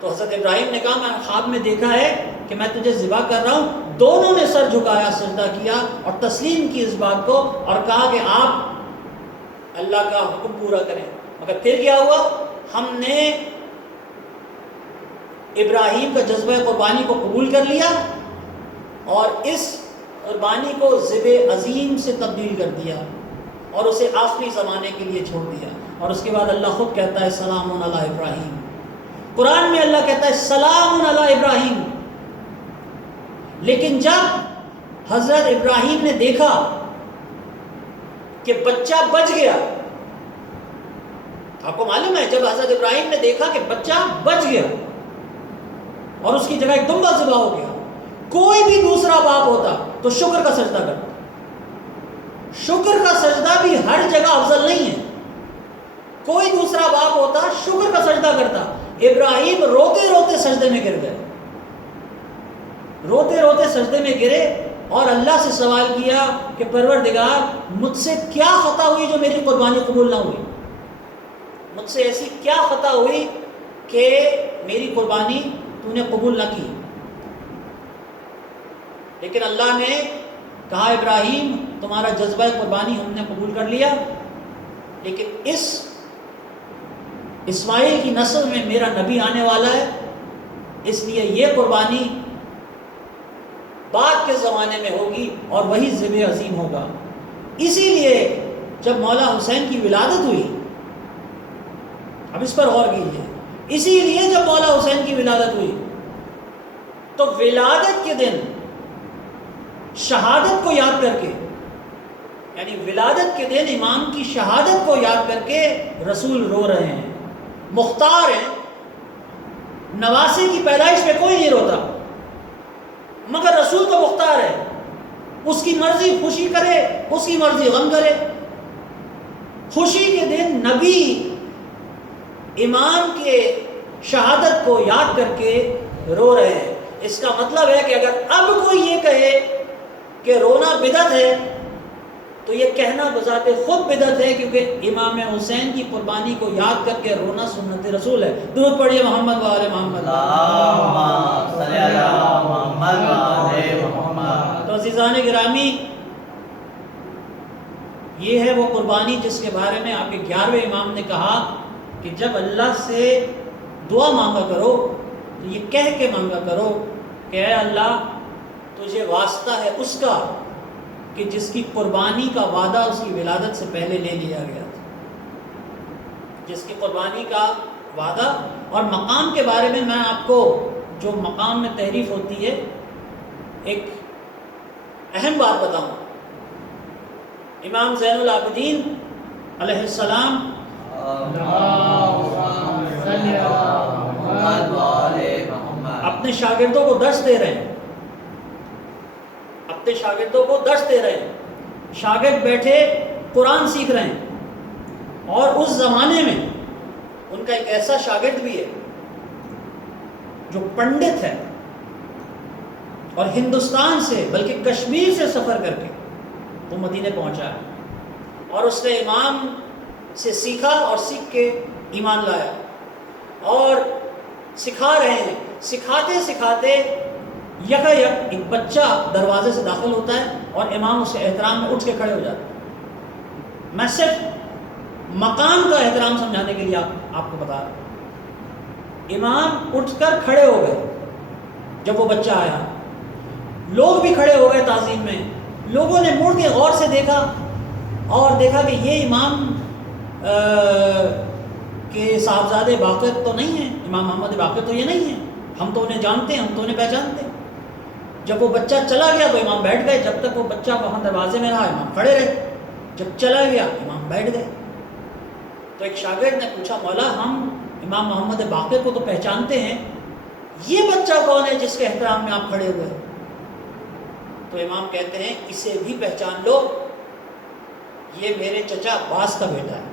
تو حضرت ابراہیم نے کہا میں خواب میں دیکھا ہے کہ میں تجھے ذبح کر رہا ہوں. دونوں نے سر جھکایا، سجدہ کیا اور تسلیم کی اس بات کو، اور کہا کہ آپ اللہ کا حکم پورا کریں. مگر پھر کیا ہوا؟ ہم نے ابراہیم کا جذبہ قربانی کو قبول کر لیا اور اس قربانی کو ذبح عظیم سے تبدیل کر دیا اور اسے آخری زمانے کے لیے چھوڑ دیا. اور اس کے بعد اللہ خود کہتا ہے سلام علی ابراہیم. قرآن میں اللہ کہتا ہے سلام علی ابراہیم. لیکن جب حضرت ابراہیم نے دیکھا کہ بچہ بچ گیا، آپ کو معلوم ہے جب حضرت ابراہیم نے دیکھا کہ بچہ بچ گیا اور اس کی جگہ ایک دمبا ذبح ہو گیا، کوئی بھی دوسرا باپ ہوتا تو شکر کا سجدہ کرتا. شکر کا سجدہ بھی ہر جگہ افضل نہیں ہے. کوئی دوسرا باپ ہوتا شکر کا سجدہ کرتا. ابراہیم روتے روتے سجدے میں گر گئے، روتے روتے سجدے میں گرے اور اللہ سے سوال کیا کہ پروردگار مجھ سے کیا خطا ہوئی جو میری قربانی قبول نہ ہوئی؟ مجھ سے ایسی کیا خطا ہوئی کہ میری قربانی تو نے قبول نہ کی؟ لیکن اللہ نے کہا ابراہیم تمہارا جذبہ قربانی ہم نے قبول کر لیا، لیکن اس اسماعیل کی نسل میں میرا نبی آنے والا ہے، اس لیے یہ قربانی بعد کے زمانے میں ہوگی اور وہی ذبح عظیم ہوگا. اسی لیے جب مولا حسین کی ولادت ہوئی، اب اس پر غور کیجیے، اسی لیے جب مولا حسین کی ولادت ہوئی تو ولادت کے دن شہادت کو یاد کر کے، یعنی ولادت کے دن امام کی شہادت کو یاد کر کے رسول رو رہے ہیں. مختار ہیں، نواسے کی پیدائش میں کوئی نہیں روتا، مگر رسول تو مختار ہے، اس کی مرضی خوشی کرے، اس کی مرضی غم کرے. خوشی کے دن نبی امام کے شہادت کو یاد کر کے رو رہے ہیں. اس کا مطلب ہے کہ اگر اب کوئی یہ کہے کہ رونا بدعت ہے تو یہ کہنا بذات خود بدعت ہے، کیونکہ امام حسین کی قربانی کو یاد کر کے رونا سنت رسول ہے. درود پڑھیے محمد و آل محمد. تو عزیزان گرامی، یہ ہے وہ قربانی جس کے بارے میں آپ کے 11ویں امام نے کہا کہ جب اللہ سے دعا مانگا کرو تو یہ کہہ کے مانگا کرو کہ اے اللہ تجھے واسطہ ہے اس کا کہ جس کی قربانی کا وعدہ اس کی ولادت سے پہلے لے لیا گیا تھا. جس کی قربانی کا وعدہ. اور مقام کے بارے میں آپ کو جو مقام میں تحریف ہوتی ہے ایک اہم بات بتاؤں. امام زین العابدین علیہ السلام اپنے شاگردوں کو درس دے رہے ہیں، اپنے شاگردوں کو درس دے رہے ہیں. شاگرد بیٹھے قرآن سیکھ رہے ہیں، اور اس زمانے میں ان کا ایک ایسا شاگرد بھی ہے جو پنڈت ہے اور ہندوستان سے بلکہ کشمیر سے سفر کر کے وہ مدینے پہنچا ہے، اور اس نے امام سے سیکھا اور سیکھ کے ایمان لایا اور سکھا رہے ہیں. سکھاتے سکھاتے یک ایک بچہ دروازے سے داخل ہوتا ہے اور امام اس کے احترام میں اٹھ کے کھڑے ہو جاتے ہیں. میں صرف مقام کا احترام سمجھانے کے لیے آپ کو بتا رہا ہوں. امام اٹھ کر کھڑے ہو گئے جب وہ بچہ آیا، لوگ بھی کھڑے ہو گئے تعظیم میں. لوگوں نے مڑ کے غور سے دیکھا اور دیکھا کہ یہ امام کے صاحبزادے باقر تو نہیں ہیں، امام محمد باقر تو یہ نہیں ہیں، ہم تو انہیں جانتے ہیں، ہم تو انہیں پہچانتے ہیں. جب وہ بچہ چلا گیا تو امام بیٹھ گئے. جب تک وہ بچہ وہاں دروازے میں رہا امام کھڑے رہے. جب چلا گیا امام بیٹھ گئے. تو ایک شاگرد نے پوچھا مولا ہم امام محمد باقر کو تو پہچانتے ہیں، یہ بچہ کون ہے جس کے احترام میں آپ کھڑے ہوئے؟ تو امام کہتے ہیں اسے بھی پہچان لو، یہ میرے چچا عباس کا بیٹا ہے.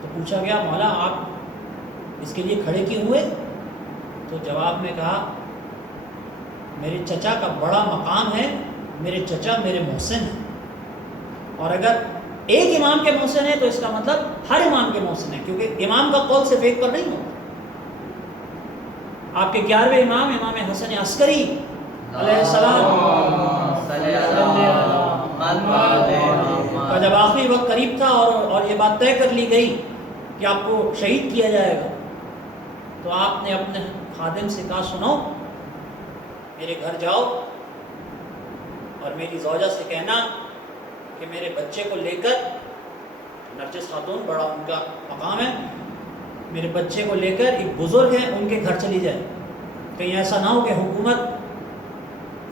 تو پوچھا گیا مولا آپ اس کے لیے کھڑے کیوں ہوئے؟ تو جواب میں کہا میرے چچا کا بڑا مقام ہے، میرے چچا میرے محسن ہیں، اور اگر ایک امام کے محسن ہے تو اس کا مطلب ہر امام کے محسن ہے، کیونکہ امام کا قول صرف ایک پر نہیں ہوتا۔ آپ کے 11ویں امام امام حسن عسکری علیہ السلام کا جب آخری وقت قریب تھا اور یہ بات طے کر لی گئی کہ آپ کو شہید کیا جائے گا، تو آپ نے اپنے خادم سے کہا سنو، میرے گھر جاؤ اور میری زوجہ سے کہنا کہ میرے بچے کو لے کر، نرجس خاتون بڑا ان کا مقام ہے، میرے بچے کو لے کر ایک بزرگ ہیں ان کے گھر چلی جائے، کہیں ایسا نہ ہو کہ حکومت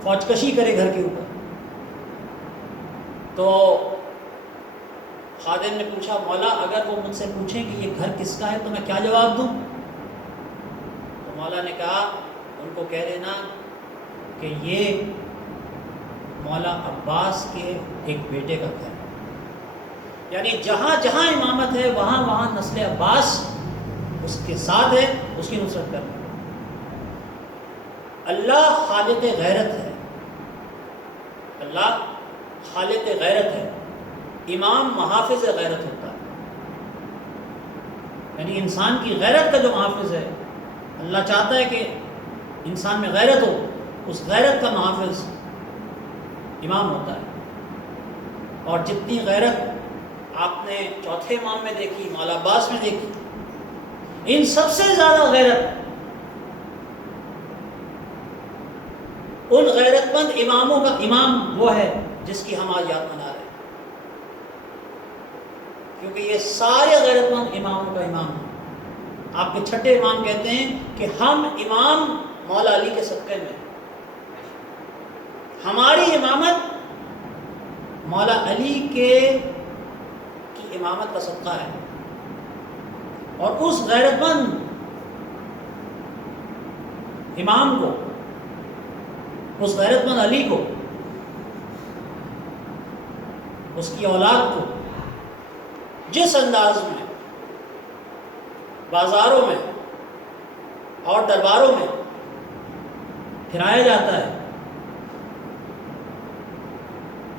فوج کشی کرے گھر کے اوپر۔ تو خادم نے پوچھا مولا اگر وہ مجھ سے پوچھیں کہ یہ گھر کس کا ہے تو میں کیا جواب دوں؟ تو مولا نے کہا ان کو کہہ دینا کہ یہ مولا عباس کے ایک بیٹے کا گھر ہے، یعنی جہاں جہاں امامت ہے وہاں وہاں نسل عباس اس کے ساتھ ہے، اس کی نصرت کرنا۔ اللہ خالق غیرت ہے، اللہ خالق غیرت ہے، امام محافظ غیرت ہوتا ہے، یعنی انسان کی غیرت کا جو محافظ ہے، اللہ چاہتا ہے کہ انسان میں غیرت ہو، اس غیرت کا محافظ امام ہوتا ہے۔ اور جتنی غیرت آپ نے چوتھے امام میں دیکھی، مولا عباس میں دیکھی، ان سب سے زیادہ غیرت ان غیرت مند اماموں کا امام وہ ہے جس کی ہم آج یاد منا رہے ہیں، کیونکہ یہ سارے غیرت مند اماموں کا امام ہے۔ آپ کے چھٹے امام کہتے ہیں کہ ہم امام مولا علی کے صدقے میں، ہماری امامت مولا علی کی امامت کا صدقہ ہے۔ اور اس غیرت مند امام کو، اس غیرت مند علی کو، اس کی اولاد کو جس انداز میں بازاروں میں اور درباروں میں پھرایا جاتا ہے،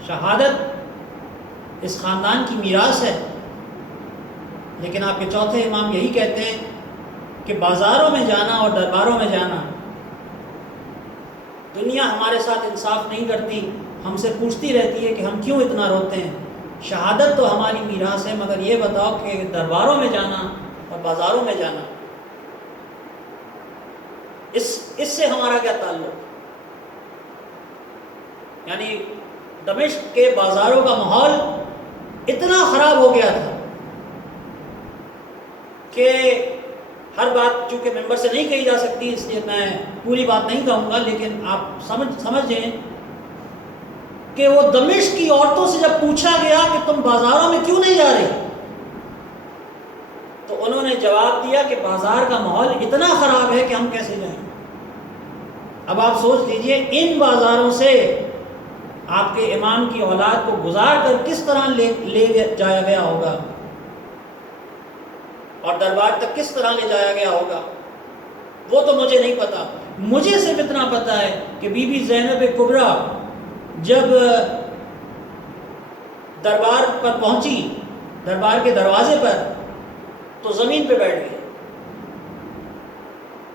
شہادت اس خاندان کی میراث ہے، لیکن آپ کے چوتھے امام یہی کہتے ہیں کہ بازاروں میں جانا اور درباروں میں جانا، دنیا ہمارے ساتھ انصاف نہیں کرتی، ہم سے پوچھتی رہتی ہے کہ ہم کیوں اتنا روتے ہیں، شہادت تو ہماری میراث ہے، مگر یہ بتاؤ کہ درباروں میں جانا اور بازاروں میں جانا، اس سے ہمارا کیا تعلق؟ یعنی دمشق کے بازاروں کا ماحول اتنا خراب ہو گیا تھا کہ ہر بات چونکہ ممبر سے نہیں کہی جا سکتی، اس لیے میں پوری بات نہیں کہوں گا، لیکن آپ سمجھیں کہ وہ دمشق کی عورتوں سے جب پوچھا گیا کہ تم بازاروں میں کیوں نہیں جا رہی، تو انہوں نے جواب دیا کہ بازار کا ماحول اتنا خراب ہے کہ ہم کیسے جائیں۔ اب آپ سوچ لیجئے ان بازاروں سے آپ کے امام کی اولاد کو گزار کر کس طرح لے جایا گیا ہوگا اور دربار تک کس طرح لے جایا گیا ہوگا، وہ تو مجھے نہیں پتا۔ مجھے صرف اتنا پتا ہے کہ بی بی زینب کبریٰ جب دربار پر پہنچی، دربار کے دروازے پر، تو زمین پہ بیٹھ گئی،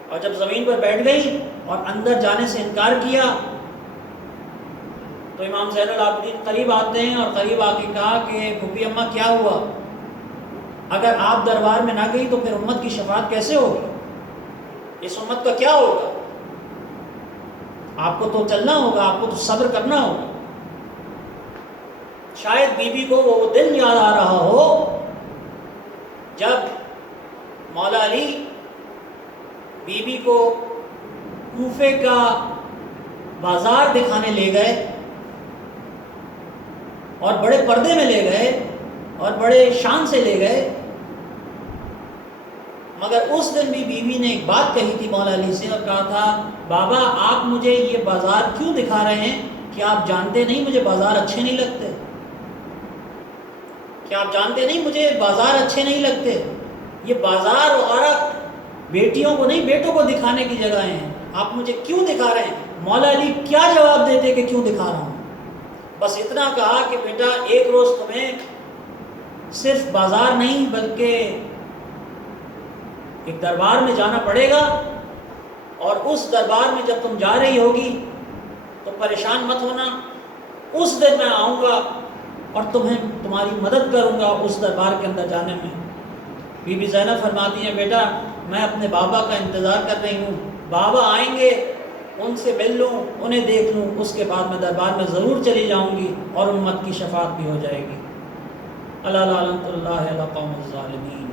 اور جب زمین پر بیٹھ گئی اور اندر جانے سے انکار کیا تو امام زین العابدین قریب آتے ہیں اور قریب آ کے کہا کہ پھوپھی اماں کیا ہوا؟ اگر آپ دربار میں نہ گئی تو پھر امت کی شفاعت کیسے ہوگی؟ اس امت کا کیا ہوگا؟ آپ کو تو چلنا ہوگا، آپ کو تو صبر کرنا ہوگا۔ شاید بی بی کو وہ دن یاد آ رہا ہو جب مولا علی بی بی کو کوفے کا بازار دکھانے لے گئے اور بڑے پردے میں لے گئے اور بڑے شان سے لے گئے، مگر اس دن بھی بیوی نے ایک بات کہی تھی مولا علی سے اور کہا تھا بابا آپ مجھے یہ بازار کیوں دکھا رہے ہیں؟ کیا آپ جانتے نہیں مجھے بازار اچھے نہیں لگتے؟ کیا آپ جانتے نہیں مجھے بازار اچھے نہیں لگتے؟ یہ بازار وغیرہ بیٹیوں کو نہیں بیٹوں کو دکھانے کی جگہیں ہیں، آپ مجھے کیوں دکھا رہے ہیں؟ مولا علی کیا جواب دیتے کہ کیوں دکھا رہا ہوں؟ بس اتنا کہا کہ بیٹا ایک روز تمہیں صرف بازار نہیں بلکہ ایک دربار میں جانا پڑے گا، اور اس دربار میں جب تم جا رہی ہوگی تو پریشان مت ہونا، اس دن میں آؤں گا اور تمہاری مدد کروں گا اس دربار کے اندر جانے میں۔ بی بی زینب فرماتی ہیں بیٹا میں اپنے بابا کا انتظار کر رہی ہوں، بابا آئیں گے، ان سے مل لوں، انہیں دیکھ لوں، اس کے بعد میں دربار میں ضرور چلی جاؤں گی اور امت کی شفاعت بھی ہو جائے گی۔ اللہ لعنت اللہ علی القوم الظالمین۔